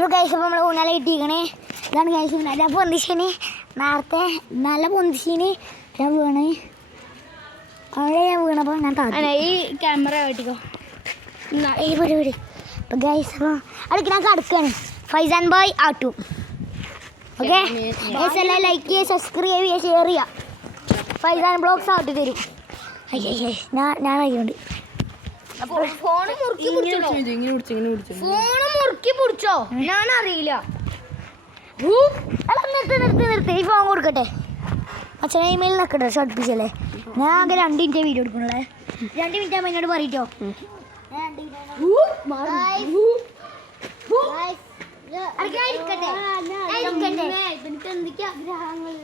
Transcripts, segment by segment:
അപ്പോൾ ഗൈസ് അപ്പോൾ നമ്മൾ ഊഞ്ഞാൽ കിട്ടിയിരിക്കണേ. ഇതാണ് ഗൈസ് ഊഞ്ഞാൽ. ഞാൻ പൊന്തിച്ചിന് നേരത്തെ നല്ല പൊന്തിച്ചിന് ഞാൻ വീണ് അവിടെ ഞാൻ വീണപ്പോൾ ഞാൻ ഈ ക്യാമറ വെട്ടിക്കോ ഈ വീട്. അപ്പോൾ ഗൈസ് അപ്പോൾ അടുക്ക് ഞാൻ കടക്കുകയാണ്. ഫൈസാൻ ബോയ് ആട്ടു. ഓക്കെ ഗൈസ് എല്ലാം ലൈക്ക് ചെയ്യുക, സബ്സ്ക്രൈബ് ചെയ്യുക, ഷെയർ ചെയ്യുക. ഫൈസാൻ ബ്ലോഗ്സ് ആട്ടി തരും. അയ്യേ ഞാൻ വൈകുണ്ട്. ഫോണ് മുറുക്കി പിടിച്ചോ ഞാൻ അറിയില്ല. നിർത്തി ഈ ഫോൺ കൊടുക്കട്ടെ. അച്ഛനെ ഇമെയിൽ നിൽക്കട്ടെ ഷോർട്ട് പീസല്ലേ. ഞാൻ ആകെ 2 മിനിറ്റ് വീഡിയോ എടുക്കണേ. 2 മിനിറ്റ് ആകുമ്പോൾ എന്നോട് പറയിട്ടോ. എന്തൊക്കെയാ ആഗ്രഹങ്ങൾ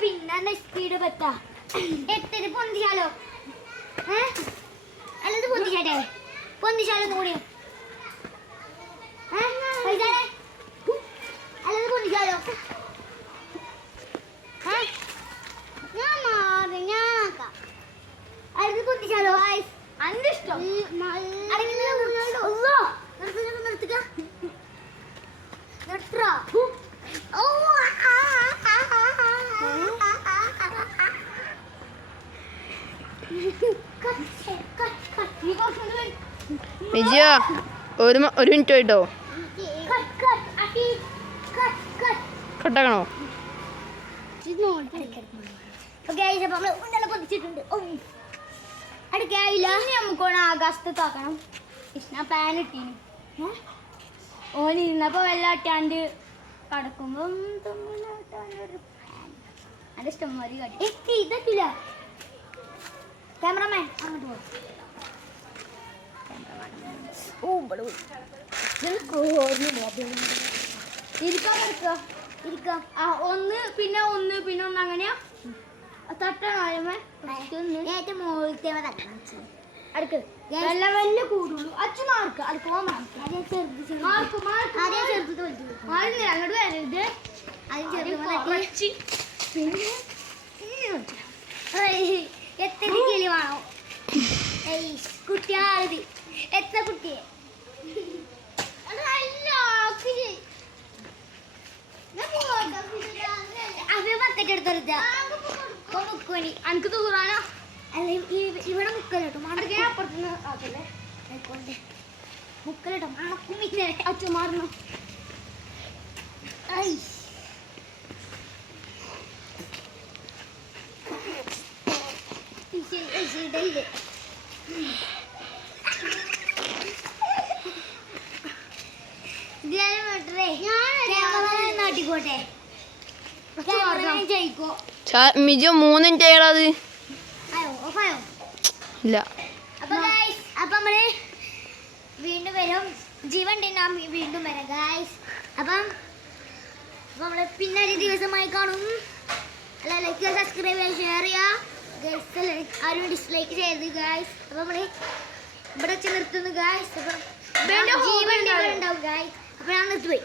പിന്നെ സ്പീഡ് പറ്റാ എത്തിട്ട് പൊന്തിച്ചാലോ? അല്ലത് പൊന്തിച്ചാട്ടെ, പൊന്തിച്ചാലോ കൂടി അല്ലത് പൊന്തിച്ചാലോ? അത് പൊന്തിച്ചാലോ? അന്റെ ഇഷ്ടം നിർത്തോ. വിജയ ഒരു മിനിറ്റ് പോയിട്ടോ. കട്ടാക്കണോ? നമുക്കോണം ആകാശത്തേക്കാക്കണം. കൃഷ്ണ പാൻ ഇട്ടീന് ഓന് ഇരുന്നപ്പോ വെള്ളാട്ടാണ്ട് കടക്കുമ്പോ അതിന്റെ ഇഷ്ടംമാതിരി കാട്ടി ഇതല്ല ക്യാമറമാൻ അങ്ങോട്ട് പോകും. ഇരിക്കാം. ഒന്ന് പിന്നെ ഒന്ന് പിന്നെ ഒന്ന് അങ്ങനെയാ തട്ടണോ? ഏറ്റവും മുകളിലത്തെ അടുക്ക് വല്ല വല്ല കൂടുള്ളൂ. അച്ഛൻ മാർക്ക് അടുക്കോ മാർക്ക് മാർക്ക് മാർക്ക് അങ്ങോട്ട് വരരുത്. പിന്നെ എത്ര കിളി വേണോ? കുട്ടിയാളി എത്ര കുട്ടിയെ ബക്കറ്റ് എടുത്തെടുത്ത എനിക്ക് തൂറാനോ? അല്ല ഇവിടെ മുക്കലോട്ടോ അടുക്കേ അപ്പുറത്തുനിന്ന് ആക്കല്ലേ ആയിക്കോട്ടെ. മുക്കലോട്ടോ മണക്കും അച്ഛൻ മാറണോ? നാട്ടിക്കോട്ടെ ജയിക്കോ? മിജു 3 മിനിറ്റ് ആയത് ഇല്ല. അപ്പൊ നമ്മള് വീണ്ടും വരും. ജീവൻ ഞാൻ വീണ്ടും വരാം ഗായ്സ്. അപ്പം നമ്മള് പിന്നെ ഒരു ദിവസമായി കാണും. അല്ല ലൈക്ക് ചെയ്യുക, സബ്സ്ക്രൈബ് ചെയ്യുക, ഷെയർ ചെയ്യുക ഗൈസ്. ആരും ഡിസ്ലൈക്ക് ചെയ്യരുത് ഗായ്സ്. അപ്പൊ നമ്മള് ഇവിടെ വെച്ച് നിർത്തുന്നു ഗായ്സ്. അപ്പം ജീവൻ ഉണ്ടാവും ഗായ്സ്. അപ്പൊ ഞാൻ നിർത്തുപോയി.